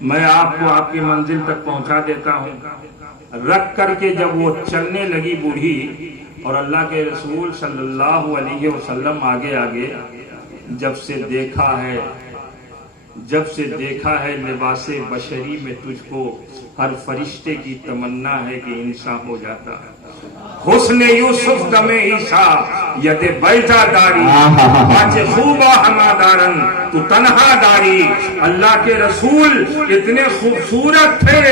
میں آپ کو آپ کی منزل تک پہنچا دیتا ہوں۔ رکھ کر کے جب وہ چلنے لگی بوڑھی اور اللہ کے رسول صلی اللہ علیہ وسلم آگے آگے، جب سے دیکھا ہے لباس بشری میں تجھ کو، ہر فرشتے کی تمنا ہے کہ انسان ہو جاتا۔ حسن یوسف دم عیسیٰ ید بیضا داری، باچے خوبا ہما دارن تو تنہا داری۔ اللہ کے رسول اتنے خوبصورت تھے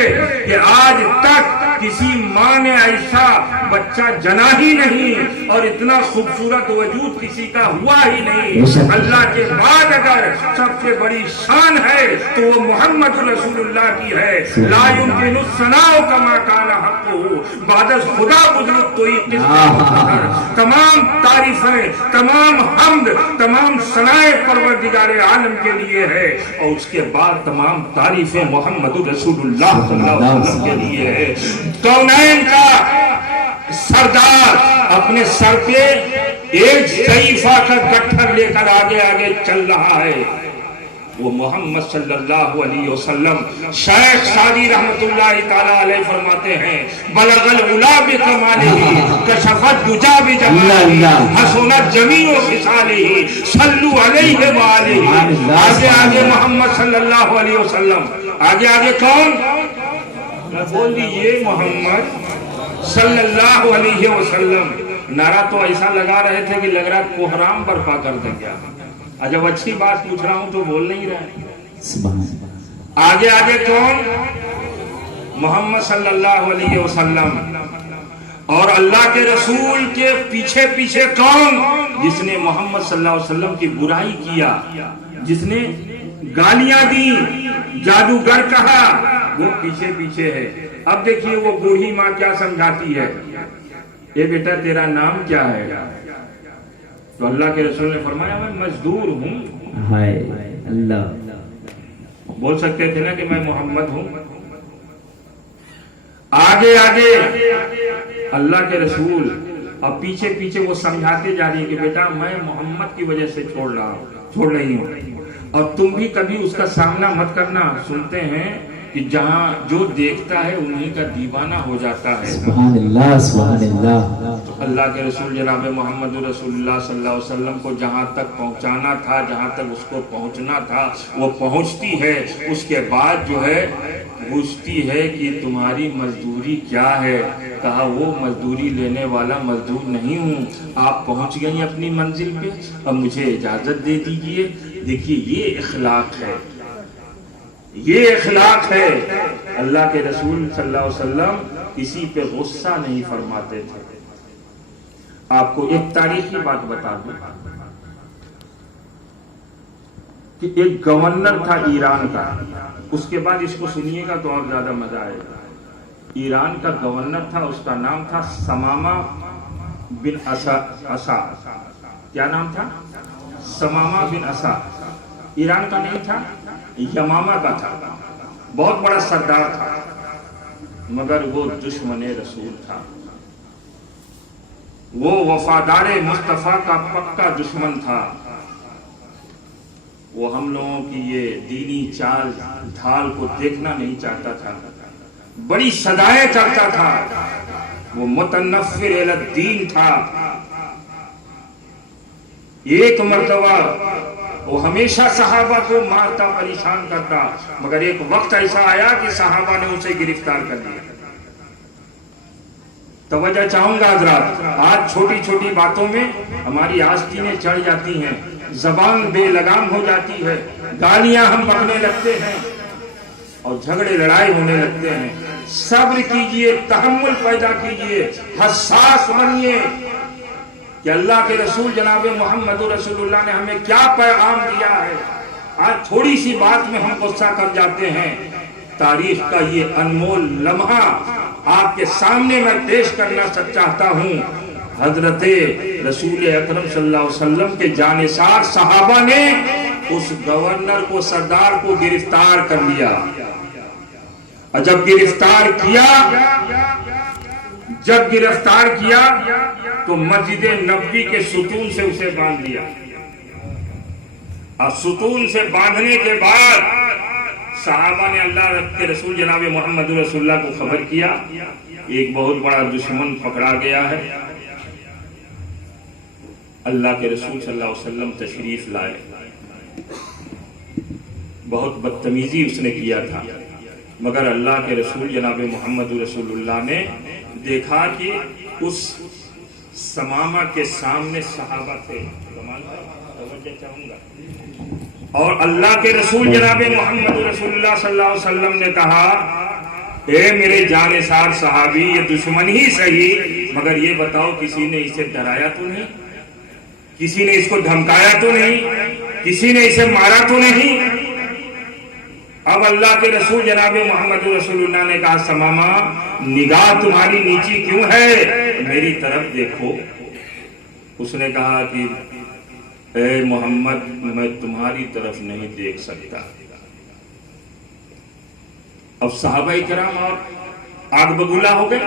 کہ آج تک کسی ماں نے ایسا بچہ جنا ہی نہیں، اور اتنا خوبصورت وجود کسی کا ہوا ہی نہیں۔ اللہ کے بعد اگر سب سے بڑی شان ہے تو وہ محمد رسول اللہ کی ہے۔ لا يمكن الثناء كما كان حقه، بعد از خدا بزرگ کوئی قسم۔ تمام تعریفیں، تمام حمد، تمام ثنائے پروردگار عالم کے لیے ہے، اور اس کے بعد تمام تعریفیں محمد رسول اللہ صلی اللہ علیہ وسلم کے لیے ہے۔ کونین کا سردار اپنے سر پہ ایک صحیفہ کا گٹھر لے کر آگے آگے چل رہا ہے، وہ محمد صلی اللہ علیہ وسلم۔ شیخ سعدی رحمت اللہ تعالی علیہ فرماتے ہیں، بلغ العلا بکمالہ کشفت دجا بجمالہ حسنت جمیع خصالہ صلوا علیہ وآلہ۔ آگے آگے محمد صلی اللہ علیہ وسلم، آگے آگے کون؟ بول دیجئے محمد صلی اللہ علیہ وسلم۔ نعرہ تو ایسا لگا رہے تھے کہ لگ رہا کوہرام برپا کر دیں گیا۔ جب اچھی بات پوچھ رہا ہوں تو بول نہیں رہے۔ آگے آگے کون؟ محمد صلی اللہ علیہ وسلم۔ اور اللہ کے رسول کے پیچھے پیچھے کون؟ جس نے محمد صلی اللہ علیہ وسلم کی برائی کیا، جس نے گالیاں دی، جادوگر کہا، وہ پیچھے پیچھے ہے۔ اب دیکھیے وہ بوڑھی ماں کیا سمجھاتی ہے، اے بیٹا تیرا نام کیا ہے؟ تو اللہ کے رسول نے فرمایا میں مزدور ہوں۔ ہائے اللہ، بول سکتے تھے نا کہ میں محمد ہوں۔ آگے آگے اللہ کے رسول، اب پیچھے پیچھے وہ سمجھاتے جا رہی ہیں کہ بیٹا میں محمد کی وجہ سے چھوڑ رہی ہوں، اور تم بھی کبھی اس کا سامنا مت کرنا۔ سنتے ہیں کہ جہاں جو دیکھتا ہے انہی کا دیوانہ ہو جاتا ہے۔ سبحان اللہ سبحان اللہ۔ اللہ کے رسول جناب محمد رسول اللہ صلی اللہ علیہ وسلم کو جہاں تک پہنچانا تھا، جہاں تک اس کو پہنچنا تھا وہ پہنچتی ہے۔ اس کے بعد جو ہے پوچھتی ہے کہ تمہاری مزدوری کیا ہے؟ کہا وہ مزدوری لینے والا مزدور نہیں ہوں، آپ پہنچ گئی اپنی منزل پہ، اب مجھے اجازت دے دیجئے۔ دیکھیے یہ اخلاق ہے، یہ اخلاق ہے۔ اللہ کے رسول صلی اللہ علیہ وسلم کسی پہ غصہ نہیں فرماتے تھے۔ آپ کو ایک تاریخی بات بتا دوں کہ ایک گورنر تھا ایران کا، اس کے بعد اس کو سنیے گا تو اور زیادہ مزہ آئے گا۔ ایران کا گورنر تھا، اس کا نام تھا سمامہ بن اسا۔ کیا نام تھا؟ سمامہ بن اسا۔ ایران کا نہیں تھا، یمامہ کا تھا، بہت بڑا سردار تھا، مگر وہ دشمن رسول تھا، وہ وفادار مصطفیٰ کا پکا دشمن تھا۔ وہ ہم لوگوں کی یہ دینی چال ڈھال کو دیکھنا نہیں چاہتا تھا، بڑی صدائیں کرتا تھا، وہ متنفر الی الدین تھا۔ ایک مرتبہ وہ ہمیشہ صحابہ کو مارتا پریشان کرتا، مگر ایک وقت ایسا آیا کہ صحابہ نے اسے گرفتار کر لیا۔ توجہ چاہوں گا حضرات، آج چھوٹی چھوٹی باتوں میں ہماری آستینیں چڑھ جاتی ہیں، زبان بے لگام ہو جاتی ہے، گالیاں ہم بکنے لگتے ہیں اور جھگڑے لڑائی ہونے لگتے ہیں۔ صبر کیجئے، تحمل پیدا کیجئے، حساس بنیے کہ اللہ کے رسول جناب محمد رسول اللہ نے ہمیں کیا پیغام دیا ہے۔ آج تھوڑی سی بات میں ہم غصہ کر جاتے ہیں۔ تاریخ کا یہ انمول لمحہ آپ کے سامنے میں پیش کرنا چاہتا ہوں۔ حضرت رسول اکرم صلی اللہ علیہ وسلم کے جانثار صحابہ نے اس گورنر کو، سردار کو گرفتار کر لیا، اور جب گرفتار کیا تو مسجد نبوی کے ستون سے اسے باندھ دیا۔ اب ستون سے باندھنے کے بعد صحابہ نے اللہ کے رسول جناب محمد رسول اللہ کو خبر کیا ایک بہت بڑا دشمن پکڑا گیا ہے. اللہ کے رسول صلی اللہ علیہ وسلم تشریف لائے. بہت بدتمیزی اس نے کیا تھا، مگر اللہ کے رسول جناب محمد رسول اللہ نے دیکھا کہ اس سمامہ کے سامنے صحابہ تھے. توجہ چاہوں گا. اور اللہ کے رسول جناب محمد رسول اللہ صلی اللہ علیہ وسلم نے کہا اے میرے جانثار صحابی، یہ دشمن ہی صحیح، مگر یہ بتاؤ کسی نے اسے ڈرایا تو نہیں، کسی نے اس کو دھمکایا تو نہیں، کسی نے اسے مارا تو نہیں. اب اللہ کے رسول جناب محمد رسول اللہ نے کہا سمامہ نگاہ تمہاری نیچی کیوں ہے، میری طرف دیکھو. اس نے کہا کہ اے محمد میں تمہاری طرف نہیں دیکھ سکتا. اب صحابہ کرام اور آگ بگولا ہو گئے.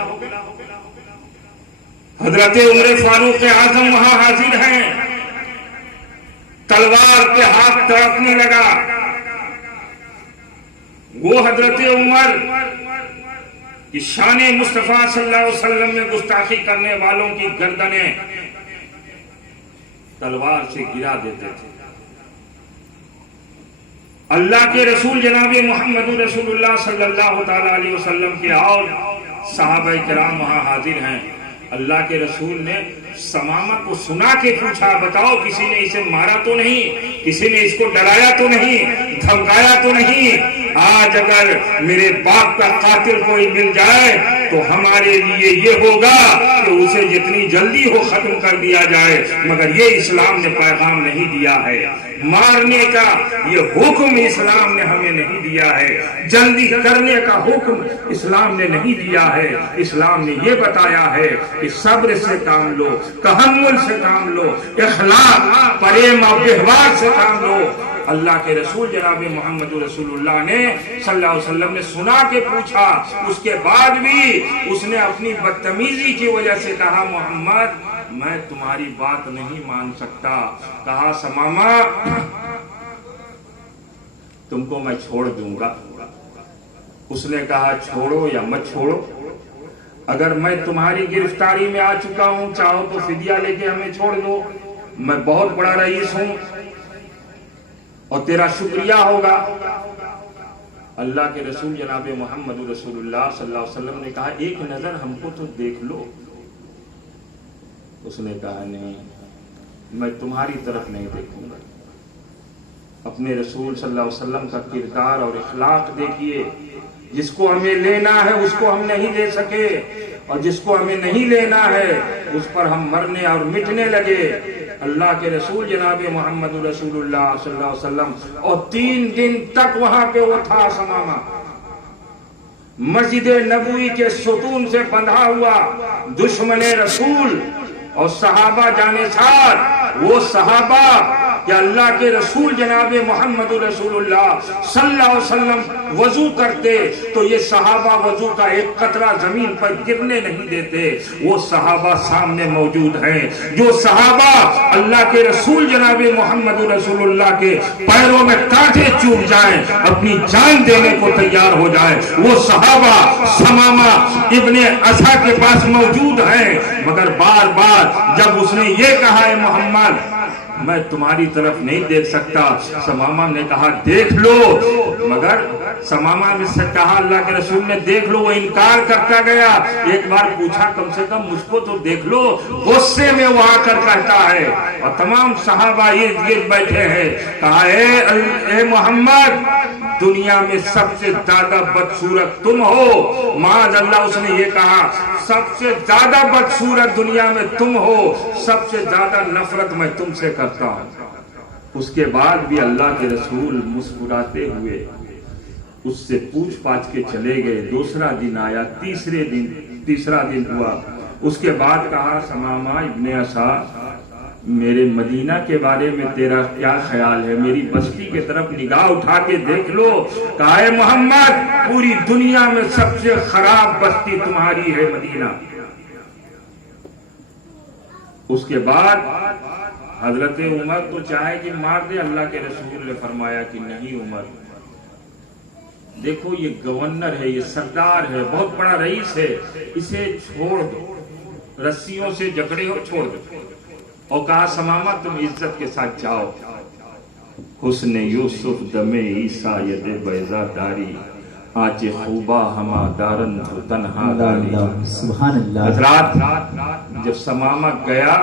حضرت عمر فاروق اعظم وہاں حاضر ہیں. تلوار کے ہاتھ تڑپنے لگا. وہ حضرت عمر کی شان مصطفیٰ صلی اللہ علیہ وسلم میں گستاخی کرنے والوں کی گردنیں تلوار سے گرا دیتے تھے. اللہ کے رسول جناب محمد رسول اللہ صلی اللہ تعالی علیہ وسلم کے اور صحابہ کرام وہاں حاضر ہیں. اللہ کے رسول نے سمامہ کو سنا کے پوچھا بتاؤ کسی نے اسے مارا تو نہیں، کسی نے اس کو ڈرایا تو نہیں، دھمکایا تو نہیں. آج اگر میرے باپ کا قاتل کوئی مل جائے تو ہمارے لیے یہ ہوگا کہ اسے جتنی جلدی ہو ختم کر دیا جائے، مگر یہ اسلام نے پیغام نہیں دیا ہے. مارنے کا یہ حکم اسلام نے ہمیں نہیں دیا ہے، جلدی کرنے کا حکم اسلام نے نہیں دیا ہے. اسلام نے یہ بتایا ہے کہ صبر سے کام لو، تحمل سے کام لو، اخلاق پریم و ویوہار سے کام لو. اللہ کے رسول جناب محمد رسول اللہ نے صلی اللہ علیہ وسلم نے سنا کے پوچھا. اس کے بعد بھی اس نے اپنی بدتمیزی کی وجہ سے کہا محمد میں تمہاری بات نہیں مان سکتا. کہا سمامہ تم کو میں چھوڑ دوں گا. اس نے کہا چھوڑو یا مت چھوڑو، اگر میں تمہاری گرفتاری میں آ چکا ہوں چاہو تو فدیہ لے کے ہمیں چھوڑ دو. میں بہت بڑا رئیس ہوں اور تیرا شکریہ ہوگا. اللہ کے رسول جناب محمد رسول اللہ صلی اللہ علیہ وسلم نے کہا ایک نظر ہم کو تو دیکھ لو. اس نے کہا نہیں میں تمہاری طرف نہیں دیکھوں گا. اپنے رسول صلی اللہ علیہ وسلم کا کردار اور اخلاق دیکھیے. جس کو ہمیں لینا ہے اس کو ہم نہیں لے سکے، اور جس کو ہمیں نہیں لینا ہے اس پر ہم مرنے اور مٹنے لگے. اللہ کے رسول جناب محمد رسول اللہ صلی اللہ علیہ وسلم اور 3 دن تک وہاں پہ وہ تھا سمامہ، مسجد نبوی کے ستون سے بندھا ہوا دشمن رسول اور صحابہ جانثار. وہ صحابہ کہ اللہ کے رسول جناب محمد رسول اللہ صلی اللہ علیہ وسلم وضو کرتے تو یہ صحابہ وضو کا ایک قطرہ زمین پر گرنے نہیں دیتے. وہ صحابہ سامنے موجود ہیں، جو صحابہ اللہ کے رسول جناب محمد رسول اللہ کے پیروں میں کانٹے چوب جائیں اپنی جان دینے کو تیار ہو جائیں. وہ صحابہ سمامہ ابن اسا کے پاس موجود ہیں. مگر بار بار جب اس نے یہ کہا ہے محمد میں تمہاری طرف نہیں دیکھ سکتا، سمامہ نے کہا دیکھ لو. مگر سمامہ نے سے کہا اللہ کے رسول نے دیکھ لو، وہ انکار کرتا گیا. ایک بار پوچھا کم سے کم مجھ کو تو دیکھ لو. غصے میں وہ آ کر کہتا ہے اور تمام صحابہ یہ بیٹھے ہیں. کہا اے محمد دنیا میں سب سے زیادہ بدصورت تم ہو. معاذ اللہ اس نے یہ کہا سب سے زیادہ بدصورت دنیا میں تم ہو، سب سے زیادہ نفرت میں تم سے کرتا ہوں. اس کے بعد بھی اللہ کے رسول مسکراتے ہوئے اس سے پوچھ پاچھ کے چلے گئے. دوسرا دن آیا، تیسرا دن ہوا. اس کے بعد کہا سمامہ ابن اسا میرے مدینہ کے بارے میں تیرا کیا خیال ہے؟ میری بستی کی طرف نگاہ اٹھا کے دیکھ لو. کہا اے محمد پوری دنیا میں سب سے خراب بستی تمہاری ہے مدینہ. اس کے بعد حضرت عمر تو چاہے کہ مار دے، اللہ کے رسول نے فرمایا کہ نہیں عمر دیکھو یہ گورنر ہے، یہ سردار ہے، بہت بڑا رئیس ہے، اسے چھوڑ دو، رسیوں سے جکڑے ہو چھوڑ دو. اور کہا ثمامہ تم عزت کے ساتھ جاؤ. حسن یوسف دم عیسیٰ ید بیضا داری، آج خوبا ہما دارن تو تنہا داری. سبحان اللہ. حضرات جب ثمامہ گیا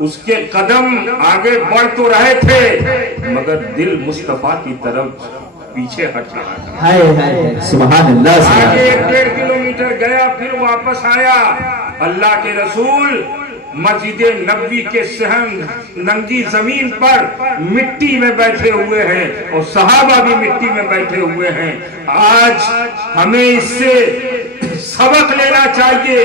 اس کے قدم آگے بڑھ تو رہے تھے مگر دل مصطفیٰ کی طرف پیچھے ہٹ رہا تھا. ہائے ہائے سبحان اللہ. آگے 1.5 کلومیٹر گیا پھر واپس آیا. اللہ کے رسول مسجد نبوی کے صحن ننگی زمین پر مٹی میں بیٹھے ہوئے ہیں اور صحابہ بھی مٹی میں بیٹھے ہوئے ہیں. آج ہمیں اس سے سبق لینا چاہیے،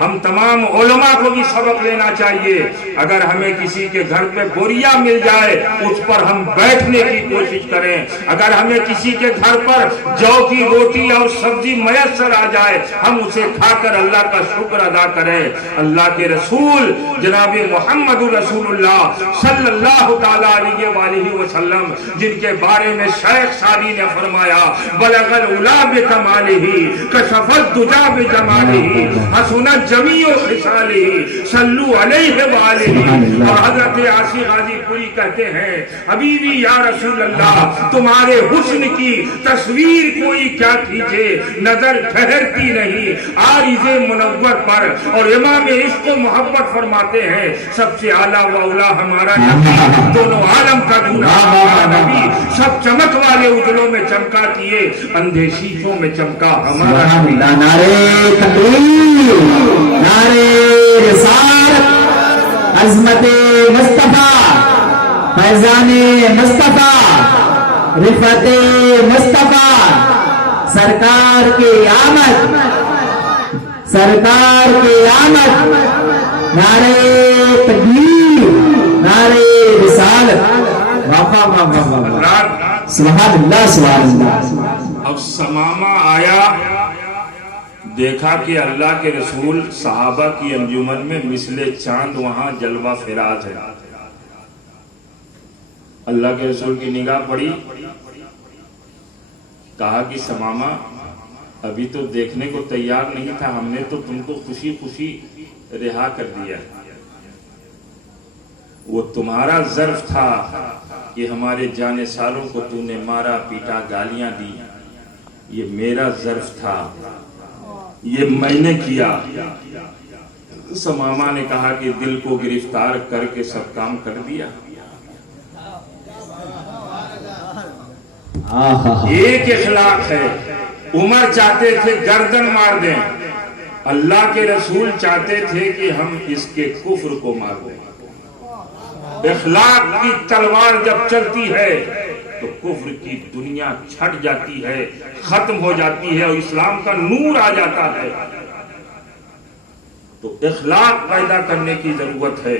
ہم تمام علماء کو بھی سبق لینا چاہیے. اگر ہمیں کسی کے گھر پہ بوریا مل جائے اس پر ہم بیٹھنے کی کوشش کریں. اگر ہمیں کسی کے گھر پر جو کی روٹی اور سبزی میسر آ جائے ہم اسے کھا کر اللہ کا شکر ادا کریں. اللہ کے رسول جناب محمد رسول اللہ صلی اللہ تعالی علیہ وآلہ وسلم جن کے بارے میں شیخ سعدی نے فرمایا بلغ العلا بکمالہ کشف الدجا بجمالہ حسنت جمیع خصالہ صلو علیہ وآلہ. اور حضرت عاصی غازی پوری کہتے ہیں حبیبی یا رسول اللہ تمہارے حسن کی تصویر کوئی کیا کھینچے، نظر ٹھہرتی نہیں عارض منور پر. اور امام عشق و محبت فرماتے ہیں سب سے اعلیٰ و اولا ہمارا نبی، دونوں عالم کا دولہا ہمارا نبی، سب چمک والے اجلوں میں چمکا کیے اندھے شیشوں میں چمکا ہمارا نبی. نعرے تکبیر، نعرے رسالت، عظمت مصطفیٰ، فیضان مصطفیٰ، رفعت مصطفیٰ، سرکار کی آمد، سرکار کی آمد. نعرے تکبیر، نعرے رسالت. سبحان اللہ سبحان اللہ. اب ثمامہ آیا، دیکھا کہ اللہ کے رسول صحابہ کی انجمن میں مثل چاند وہاں جلوہ فراز ہے. اللہ کے رسول کی نگاہ پڑی، کہا کہ ثمامہ ابھی تو دیکھنے کو تیار نہیں تھا، ہم نے تو تم کو خوشی خوشی رہا کر دیا. وہ تمہارا ظرف تھا کہ ہمارے جانے سالوں کو تو نے مارا پیٹا گالیاں دی. یہ میرا ظرف تھا، یہ میں نے کیا. ثمامہ نے کہا کہ دل کو گرفتار کر کے سب کام کر دیا. ایک اخلاق ہے. عمر چاہتے تھے گردن مار دیں، اللہ کے رسول چاہتے تھے کہ ہم اس کے کفر کو مار دیں. اخلاق کی تلوار جب چلتی ہے تو کفر کی دنیا چھٹ جاتی ہے، ختم ہو جاتی ہے اور اسلام کا نور آ جاتا ہے. تو اخلاق پیدا کرنے کی ضرورت ہے.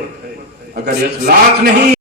اگر اخلاق نہیں